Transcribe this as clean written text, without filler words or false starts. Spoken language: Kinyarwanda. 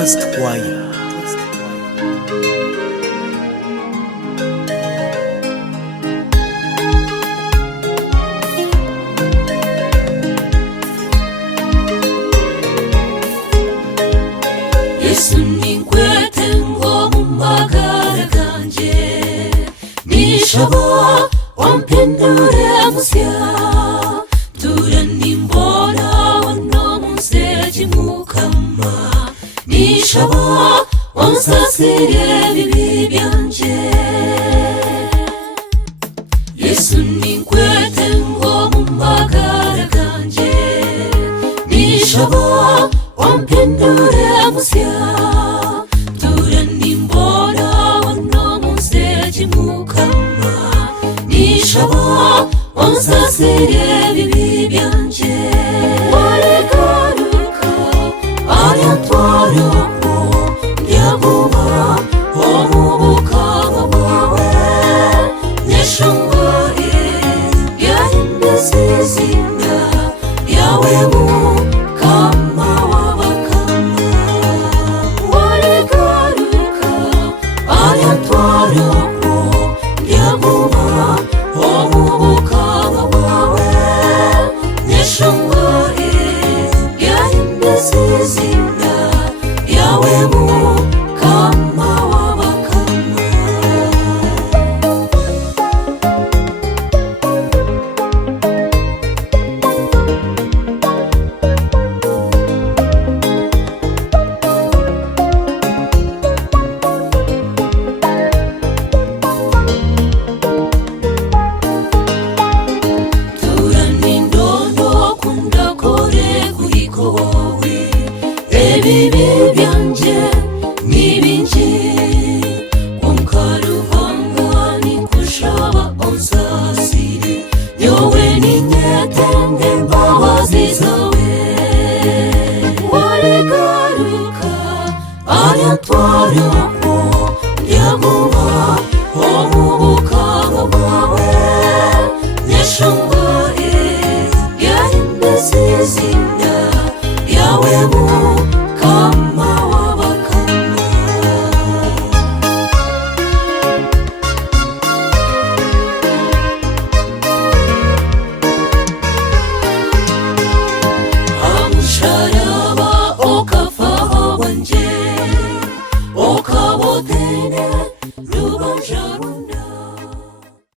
Trust Choir. Yesu ninkwete ngo mu magara ganje nishaba wampindure musya tura nimbona wano museki mukama nishaba wansasire bibi byanje Yesu ninkwete ngo mu magara ganje nishaba wampindure musya tura nimbona wano museki mukama nishaba wansasire bibi byanje walegaruka aryatwaroko ndyaguba omubukama bwawe neshongore yahimbesizina yawe mukama wabakama walegaruka aryatwaroko ndyaguba omubukama bwawe neshongore yahimbesizina yawe mukama wabakama tura nindondo kundakore kuriko wowe ebibi byanje nibinji onkaruhanga nikushaba onsasire yowe ninyetenge mbabazi zawe walegaruka aryatwaroko